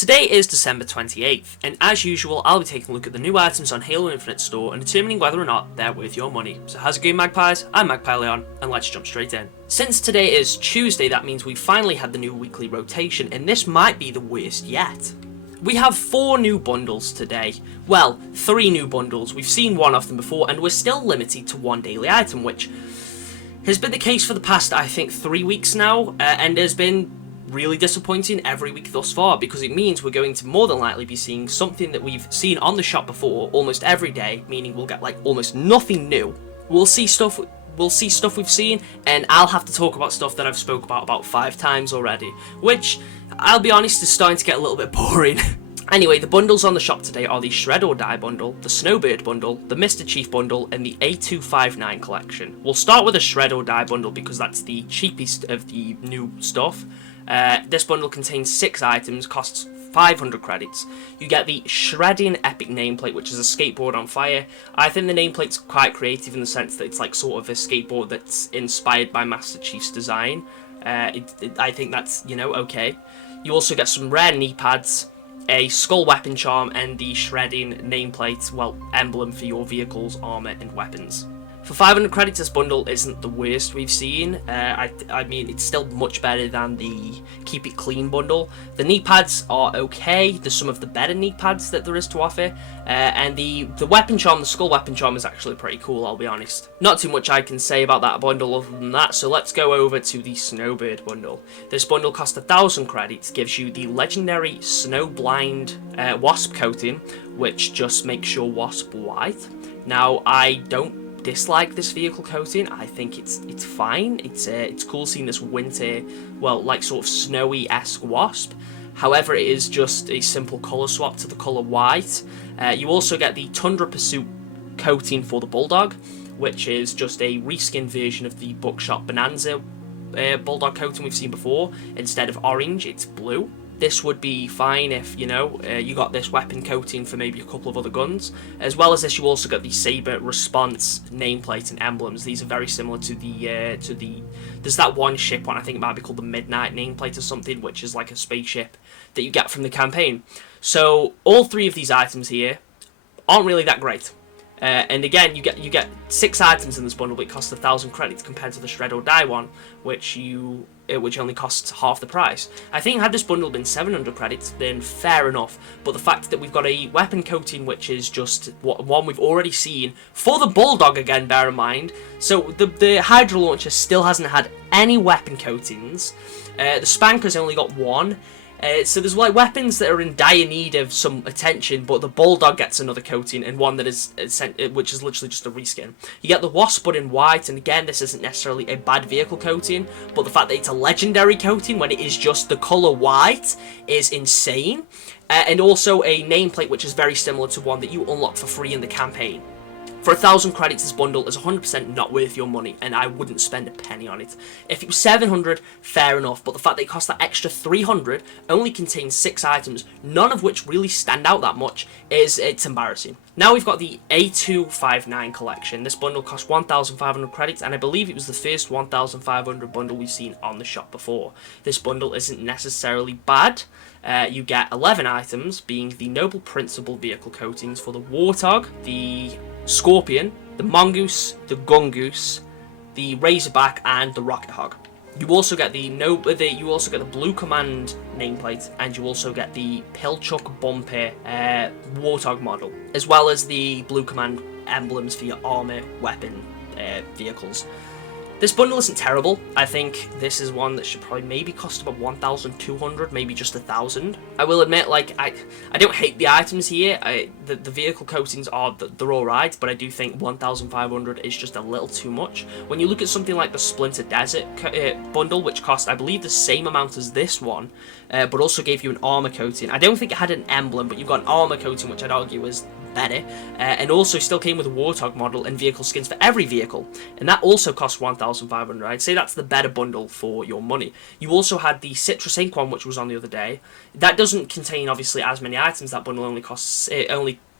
Today is December 28th, and as usual, I'll be taking a look at the new items on Halo Infinite store and determining whether or not they're worth your money. So how's it going, Magpies? I'm Magpie Leon, and let's jump straight in. Since today is Tuesday, that means we finally had the new weekly rotation, and this might be the worst yet. We have 4 new bundles today. Well, 3 new bundles. We've seen one of them before, and we're still limited to 1 daily item, which has been the case for the past, I think, 3 weeks now, and has been really disappointing every week thus far, because it means we're going to more than likely be seeing something that we've seen on the shop before almost every day, meaning we'll get like almost nothing new. We'll see stuff we've seen, and I'll have to talk about stuff that I've spoke about 5 times already, which, I'll be honest, is starting to get a little bit boring. Anyway, the bundles on the shop today are the Shred or Die bundle, the Snowbird bundle, the Mr. Chief bundle, and the A259 collection. We'll start with the Shred or Die bundle because that's the cheapest of the new stuff. This bundle contains 6 items, costs 500 credits. You get the Shredding Epic nameplate, which is a skateboard on fire. I think the nameplate's quite creative in the sense that it's like sort of a skateboard that's inspired by Master Chief's design. I think that's, okay. You also get some rare knee pads, a skull weapon charm, and the Shredding nameplate, well, emblem for your vehicle's armor and weapons. For 500 credits, this bundle isn't the worst we've seen. I mean, it's still much better than the Keep It Clean bundle. The knee pads are okay. There's some of the better knee pads that there is to offer. And the weapon charm, the skull weapon charm, is actually pretty cool, I'll be honest. Not too much I can say about that bundle other than that, so let's go over to the Snowbird bundle. This bundle costs 1,000 credits, gives you the legendary Snow Blind Wasp coating, which just makes your Wasp white. Now, I don't dislike this vehicle coating. I think it's fine. It's cool seeing this winter, well, like sort of snowy-esque Wasp. However, it is just a simple colour swap to the colour white. You also get the Tundra Pursuit coating for the Bulldog, which is just a reskin version of the Buckshot Bonanza Bulldog coating we've seen before. Instead of orange, it's blue. This would be fine if, you got this weapon coating for maybe a couple of other guns. As well as this, you also get the Saber Response nameplate and emblems. These are very similar to the there's that one ship one, I think it might be called the Midnight nameplate or something, which is like a spaceship that you get from the campaign. So all 3 of these items here aren't really that great. And again, you get 6 items in this bundle, but it costs 1,000 credits compared to the Shred or Die one, which only costs half the price. I think had this bundle been 700 credits, then fair enough. But the fact that we've got a weapon coating, which is just one we've already seen for the Bulldog again, bear in mind. So the Hydra launcher still hasn't had any weapon coatings. The Spanker's only got 1. So there's like weapons that are in dire need of some attention, but the Bulldog gets another coating, and one that is which is literally just a reskin. You get the Wasp but in white, and again, this isn't necessarily a bad vehicle coating, but the fact that it's a legendary coating when it is just the colour white is insane. And also a nameplate which is very similar to one that you unlock for free in the campaign. For 1,000 credits, this bundle is 100% not worth your money, and I wouldn't spend a penny on it. If it was 700, fair enough, but the fact that it costs that extra 300, only contains 6 items, none of which really stand out that much, it's embarrassing. Now we've got the A259 collection. This bundle costs 1,500 credits, and I believe it was the first 1,500 bundle we've seen on the shop before. This bundle isn't necessarily bad. You get 11 items, being the Noble Principle vehicle coatings for the Warthog, the Scorpion, the Mongoose, the Gungoose, the Razorback, and the Rocket Hog. You also get the Blue Command nameplate, and you also get the Pilchuck Bumper Warthog model, as well as the Blue Command emblems for your armor, weapon vehicles. This bundle isn't terrible. I think this is one that should probably maybe cost about 1,200, maybe just 1,000. I will admit, like, I don't hate the items here. The vehicle coatings they're alright, but I do think 1,500 is just a little too much. When you look at something like the Splinter Desert bundle, which cost, I believe, the same amount as this one, but also gave you an armor coating. I don't think it had an emblem, but you've got an armor coating, which I'd argue is better, and also still came with a Warthog model and vehicle skins for every vehicle, and that also cost 1,500. I'd say that's the better bundle for your money. You also had the Citrus Ink one, which was on the other day. That doesn't contain obviously as many items. That bundle only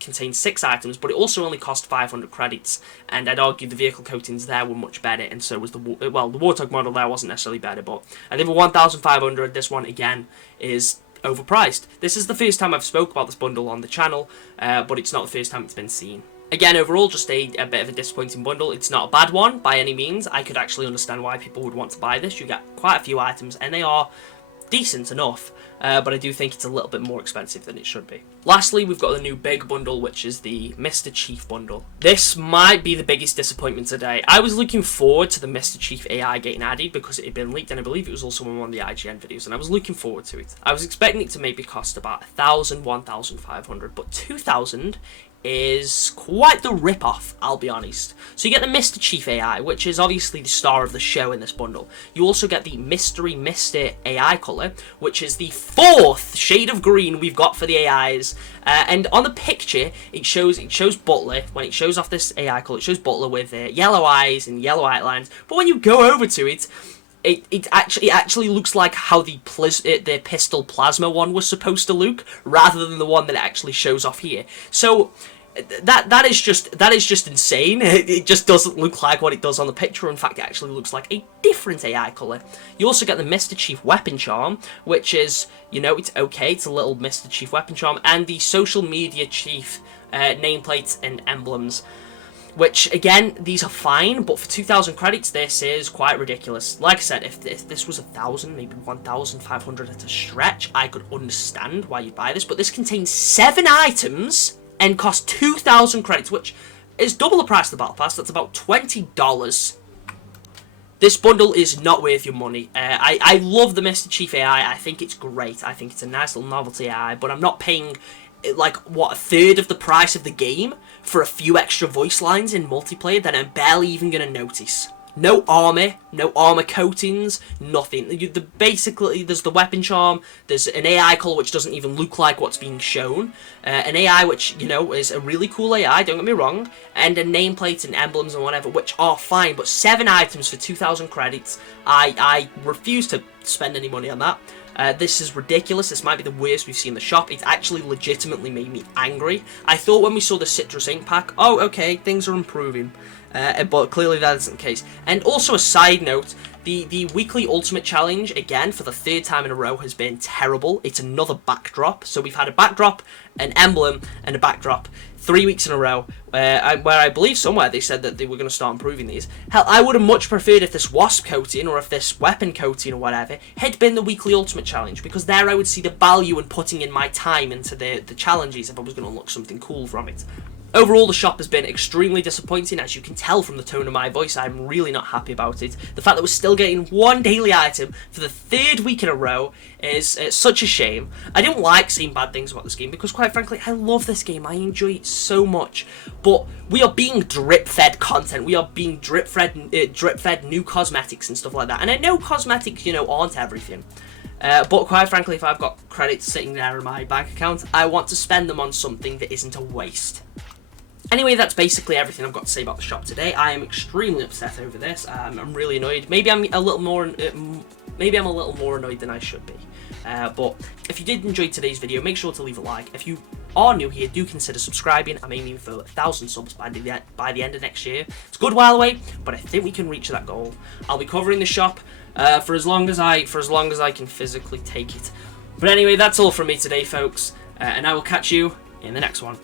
contains 6 items, but it also only cost 500 credits, and I'd argue the vehicle coatings there were much better, and so was the Warthog model there wasn't necessarily better, but I think for 1,500, this one again is overpriced. This is the first time I've spoke about this bundle on the channel, but it's not the first time it's been seen. Again, overall, just a bit of a disappointing bundle. It's not a bad one by any means. I could actually understand why people would want to buy this. You get quite a few items, and they are decent enough, but I do think it's a little bit more expensive than it should be. Lastly, we've got the new big bundle, which is the Mr. Chief bundle. This might be the biggest disappointment today. I was looking forward to the Mr. Chief AI getting added because it had been leaked, and I believe it was also in one of the IGN videos, and I was looking forward to it. I was expecting it to maybe cost about 1,000, 1,500, but 2,000 is quite the rip-off, I'll be honest. So you get the Mr. Chief AI, which is obviously the star of the show in this bundle. You also get the Mystery Mr. AI colour, which is the 4th shade of green we've got for the AIs. And on the picture, it shows Butler. When it shows off this AI colour, it shows Butler with yellow eyes and yellow outlines. But when you go over to it, it actually looks like how the pistol plasma one was supposed to look, rather than the one that it actually shows off here. So that is just insane. It just doesn't look like what it does on the picture. In fact, it actually looks like a different AI colour. You also get the Mr. Chief weapon charm, which is, you know, it's okay. It's a little Mr. Chief weapon charm, and the social media chief nameplates and emblems. Which, again, these are fine, but for 2,000 credits, this is quite ridiculous. Like I said, if this was 1,000, maybe 1,500 at a stretch, I could understand why you'd buy this. But this contains 7 items and costs 2,000 credits, which is double the price of the Battle Pass. That's about $20. This bundle is not worth your money. I love the Mr. Chief AI. I think it's great. I think it's a nice little novelty AI, but I'm not paying, like, what, 1/3 of the price of the game for a few extra voice lines in multiplayer that I'm barely even going to notice. No armor coatings, nothing. Basically, there's the weapon charm, there's an AI colour which doesn't even look like what's being shown, an AI which, you know, is a really cool AI, don't get me wrong, and a nameplate and emblems and whatever, which are fine, but 7 items for 2,000 credits, I refuse to spend any money on that. This is ridiculous. This might be the worst we've seen in the shop. It's actually legitimately made me angry. I thought when we saw the Citrus Ink pack, oh, okay, things are improving. But clearly that isn't the case. And also a side note, the weekly Ultimate Challenge, again, for the 3rd time in a row, has been terrible. It's another backdrop. So we've had a backdrop, an emblem, and a backdrop 3 weeks in a row, where I believe somewhere they said that they were going to start improving these. Hell, I would have much preferred if this wasp coating, or if this weapon coating, or whatever, had been the weekly Ultimate Challenge, because there I would see the value in putting in my time into the challenges if I was going to unlock something cool from it. Overall, the shop has been extremely disappointing. As you can tell from the tone of my voice, I'm really not happy about it. The fact that we're still getting one daily item for the 3rd week in a row is such a shame. I don't like seeing bad things about this game because, quite frankly, I love this game. I enjoy it so much. But we are being drip-fed content. We are being drip-fed new cosmetics and stuff like that. And I know cosmetics, you know, aren't everything. But quite frankly, if I've got credits sitting there in my bank account, I want to spend them on something that isn't a waste. Anyway, that's basically everything I've got to say about the shop today. I am extremely upset over this. I'm really annoyed. Maybe I'm a little more annoyed than I should be. But if you did enjoy today's video, make sure to leave a like. If you are new here, do consider subscribing. I'm aiming for 1,000 subs by the end of next year. It's a good while away, but I think we can reach that goal. I'll be covering the shop for as long as I can physically take it. But anyway, that's all from me today, folks, and I will catch you in the next one.